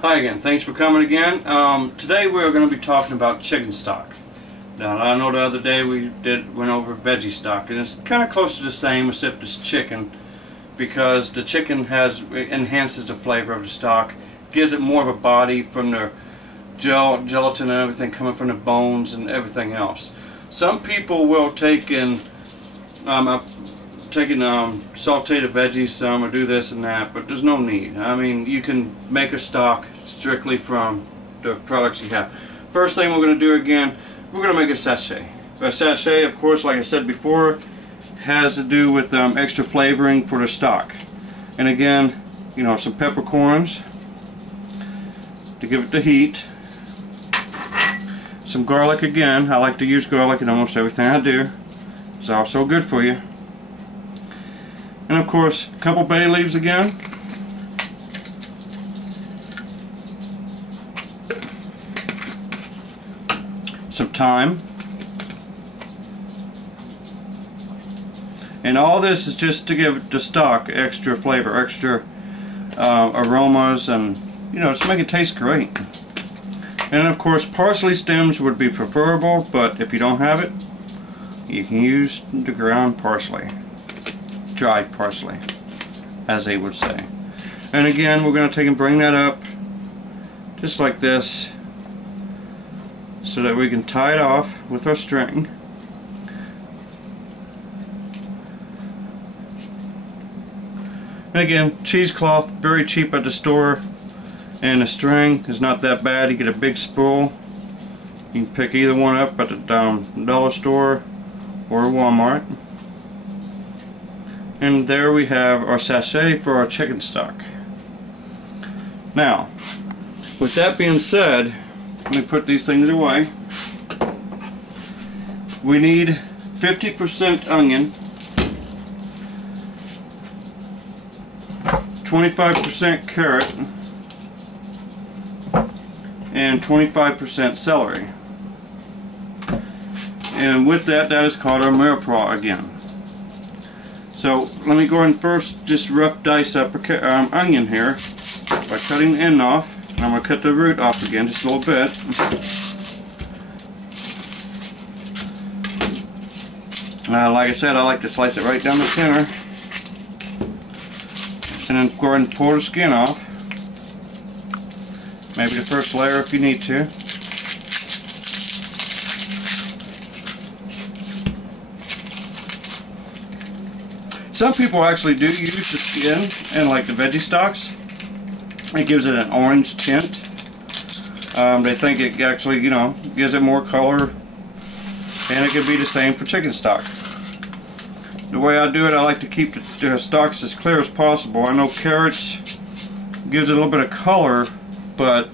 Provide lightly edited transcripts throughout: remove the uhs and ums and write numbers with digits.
Hi again, thanks for coming again. Today we're going to be talking about chicken stock. Now I know the other day we went over veggie stock, and it's kind of close to the same except it's chicken, because the chicken enhances the flavor of the stock, gives it more of a body from the gelatin and everything coming from the bones and everything else. Some people will take in sauteed veggies or do this and that, but there's no need. I mean, you can make a stock strictly from the products you have. First thing we're going to do again, we're going to make a sachet. A sachet, of course, like I said before, has to do with extra flavoring for the stock. And again, you know, some peppercorns to give it the heat. Some garlic again. I like to use garlic in almost everything I do. It's also good for you. And of course, a couple bay leaves again. Some thyme. And all this is just to give the stock extra flavor, extra aromas, and you know, to make it taste great. And of course, parsley stems would be preferable, but if you don't have it, you can use the ground parsley, dried parsley, as they would say. And again, we're going to take and bring that up just like this, so that we can tie it off with our string. And again, cheesecloth, very cheap at the store, and the string is not that bad. You get a big spool. You can pick either one up at the dollar store or Walmart. And there we have our sachet for our chicken stock. Now, with that being said, let me put these things away. We need 50% onion, 25% carrot, and 25% celery. And with that, that is called our mirepoix again. So let me go ahead and first just rough dice up onion here by cutting the end off. And I'm going to cut the root off again just a little bit. Like I said, I like to slice it right down the center. And then go ahead and pull the skin off. Maybe the first layer if you need to. Some people actually do use the skin in like the veggie stocks. It gives it an orange tint. They think it actually, you know, gives it more color, and it could be the same for chicken stock. The way I do it, I like to keep the stocks as clear as possible. I know carrots gives it a little bit of color, but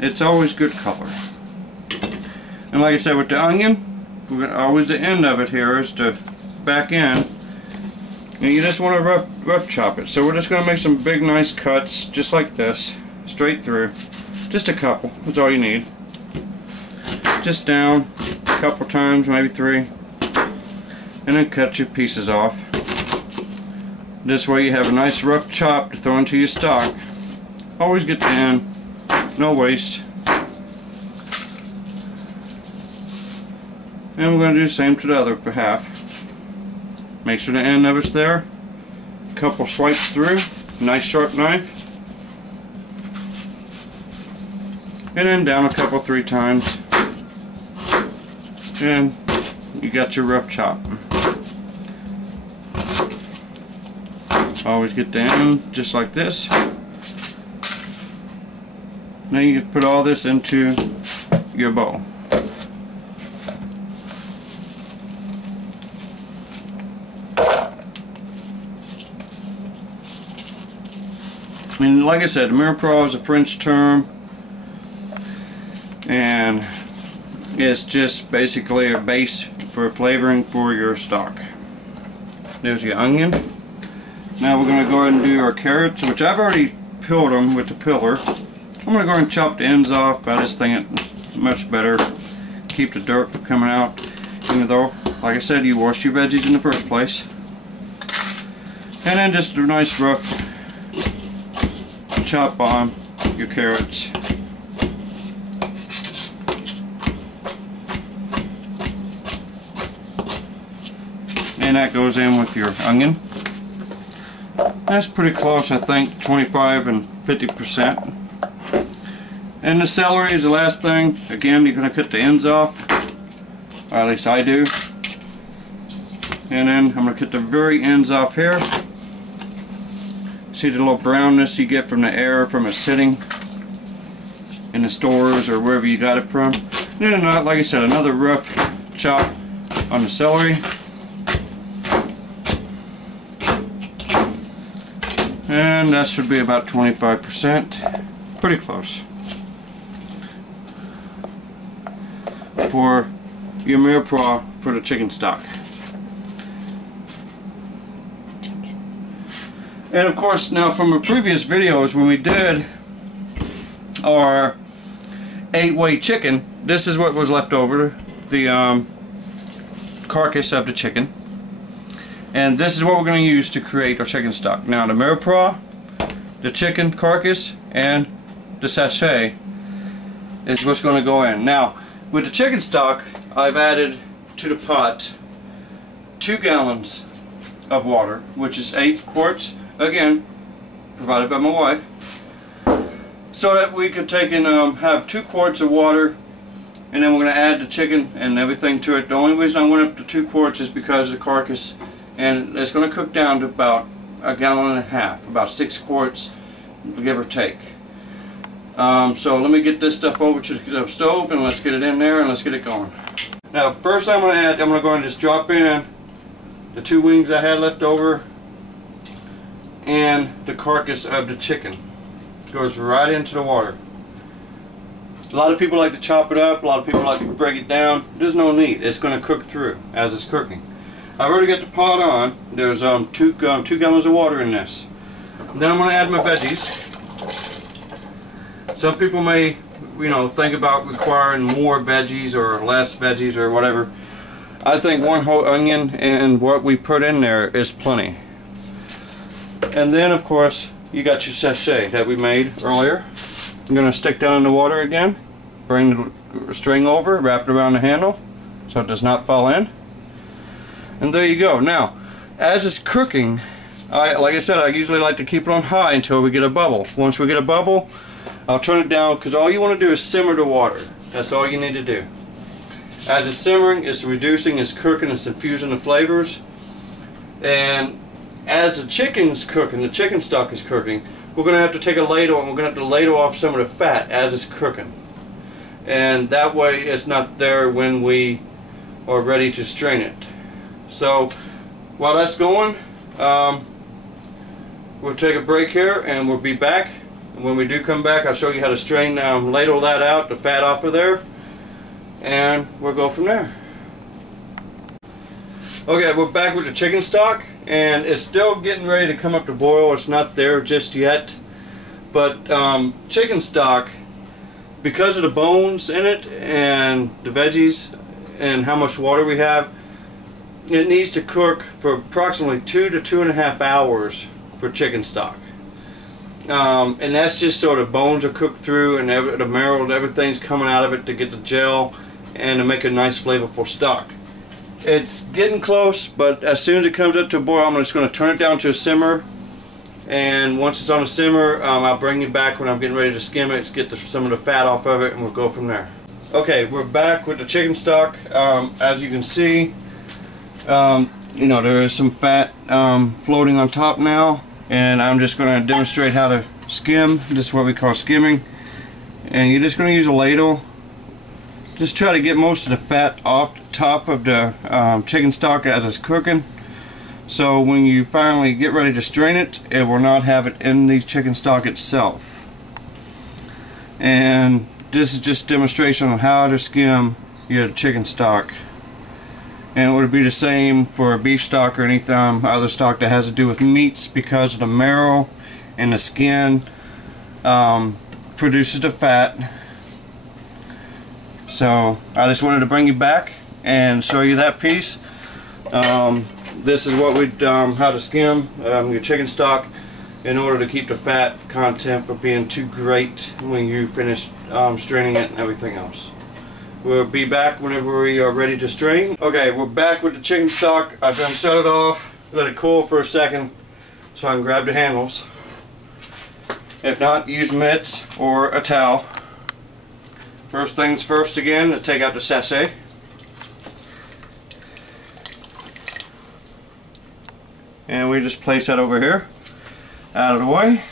it's always good color. And like I said, with the onion, always the end of it here is the back end. And you just want to rough chop it. So we're just going to make some big nice cuts just like this, straight through. Just a couple, that's all you need. Just down a couple times, maybe 3. And then cut your pieces off. This way you have a nice rough chop to throw into your stock. Always get the end, no waste. And we're going to do the same to the other half. Make sure the end of it's there. A couple swipes through. Nice sharp knife. And then down a couple, 3 times. And you got your rough chop. Always get the end just like this. Now you can put all this into your bowl. And like I said, mirepoix is a French term, and it's just basically a base for flavoring for your stock. There's your onion. Now we're going to go ahead and do our carrots, which I've already peeled them with the peeler. I'm going to go ahead and chop the ends off. I just think it's much better. Keep the dirt from coming out, even though, like I said, you wash your veggies in the first place. And then just a nice rough chop on your carrots. And that goes in with your onion. That's pretty close, I think, 25 and 50%. And the celery is the last thing. Again, you're going to cut the ends off, or at least I do. And then I'm going to cut the very ends off here. See the little brownness you get from the air from it sitting in the stores or wherever you got it from. And then, like I said, another rough chop on the celery. And that should be about 25%. Pretty close. For your mirepoix for the chicken stock. And of course, now from the previous videos when we did our 8-way chicken, this is what was left over, the carcass of the chicken. And this is what we're going to use to create our chicken stock. Now the mirepoix, the chicken carcass, and the sachet is what's going to go in. Now with the chicken stock, I've added to the pot 2 gallons of water, which is 8 quarts, again provided by my wife, so that we could take and have 2 quarts of water, and then we're going to add the chicken and everything to it. The only reason I went up to 2 quarts is because of the carcass, and it's going to cook down to about 1.5 gallons, about 6 quarts, give or take. So let me get this stuff over to the stove and let's get it in there and let's get it going. Now first I'm going to go and just drop in the 2 wings I had left over and the carcass of the chicken. Goes right into the water. A lot of people like to chop it up, a lot of people like to break it down. There's no need. It's going to cook through as it's cooking. I've already got the pot on. There's 2 gallons of water in this. Then I'm going to add my veggies. Some people may, think about requiring more veggies or less veggies or whatever. I think 1 whole onion and what we put in there is plenty. And then of course you got your sachet that we made earlier. I'm going to stick down in the water again, bring the string over, wrap it around the handle so it does not fall in. And there you go. Now as it's cooking, like I said, I usually like to keep it on high until we get a bubble. Once we get a bubble, I'll turn it down, because all you want to do is simmer the water. That's all you need to do. As it's simmering, it's reducing, it's cooking, it's infusing the flavors. And as the chicken's cooking, the chicken stock is cooking, we're going to have to take a ladle and we're going to have to ladle off some of the fat as it's cooking. And that way it's not there when we are ready to strain it. So while that's going, we'll take a break here and we'll be back. When we do come back, I'll show you how to strain, ladle that out, the fat off of there, and we'll go from there. Okay, we're back with the chicken stock, and it's still getting ready to come up to boil. It's not there just yet, but chicken stock, because of the bones in it and the veggies and how much water we have, it needs to cook for approximately 2 to 2.5 hours for chicken stock. And that's just so the bones are cooked through and the marrow and everything's coming out of it to get the gel and to make a nice flavorful stock. It's getting close, but as soon as it comes up to a boil, I'm just going to turn it down to a simmer, and once it's on a simmer, I'll bring it back when I'm getting ready to skim it to get some of the fat off of it, and we'll go from there. Okay, we're back with the chicken stock. As you can see, there is some fat floating on top now. And I'm just going to demonstrate how to skim. This is what we call skimming. And you're just going to use a ladle. Just try to get most of the fat off the top of the chicken stock as it's cooking. So when you finally get ready to strain it, it will not have it in the chicken stock itself. And this is just a demonstration on how to skim your chicken stock. And it would be the same for a beef stock or any other stock that has to do with meats, because of the marrow and the skin produces the fat. So I just wanted to bring you back and show you that piece. This is what we how to skim your chicken stock. in order to keep the fat content from being too great when you finish straining it and everything else. We'll be back whenever we are ready to strain. Okay, we're back with the chicken stock. I've done shut it off, let it cool for a second so I can grab the handles. If not, use mitts or a towel. First things first again, to take out the sachet. And we just place that over here, out of the way.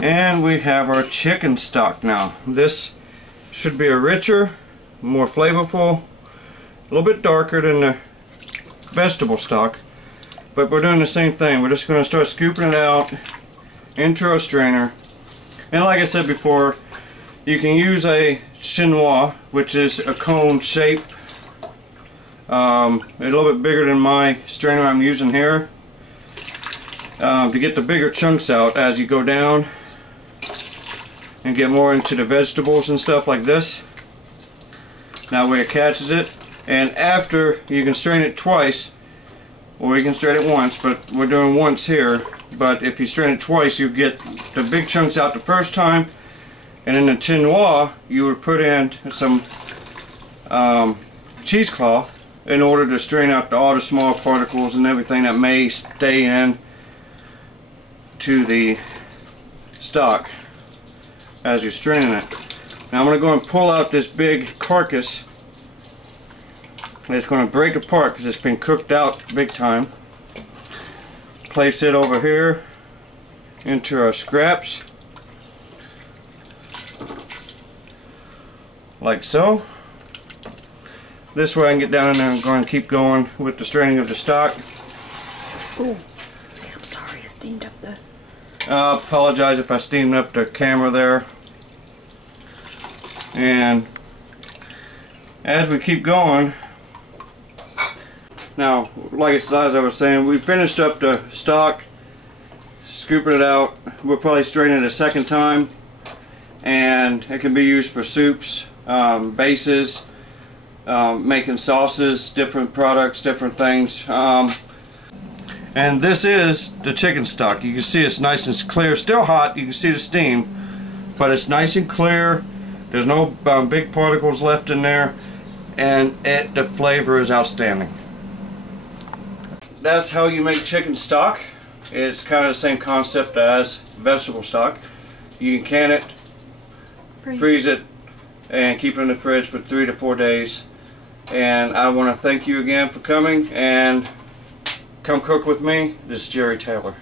And we have our chicken stock now. This should be a richer, more flavorful, a little bit darker than the vegetable stock. But we're doing the same thing. We're just going to start scooping it out into our strainer. And like I said before, you can use a chinois, which is a cone shape. A little bit bigger than my strainer I'm using here, to get the bigger chunks out as you go down and get more into the vegetables and stuff like this. That way it catches it, and after you can strain it twice, or you can strain it once, but we're doing once here. But if you strain it twice, you get the big chunks out the first time, and in the chinois you would put in some cheesecloth in order to strain out all the small particles and everything that may stay in to the stock as you're straining it. Now I'm going to go and pull out this big carcass. It's going to break apart because it's been cooked out big time. Place it over here into our scraps like so. This way I can get down in there and go and keep going with the straining of the stock. Oh, I'm sorry, I steamed up the... I apologize if I steamed up the camera there. And as we keep going, now, like as I was saying, we finished up the stock, scooping it out. We'll probably strain it a second time, and it can be used for soups, bases, making sauces, different products, different things. And this is the chicken stock. You can see it's nice and clear, still hot, you can see the steam, but it's nice and clear. There's no big particles left in there, and the flavor is outstanding. That's how you make chicken stock. It's kind of the same concept as vegetable stock. You can can it, freeze it, and keep it in the fridge for 3 to 4 days. And I want to thank you again for coming, and come cook with me. This is Jerry Taylor.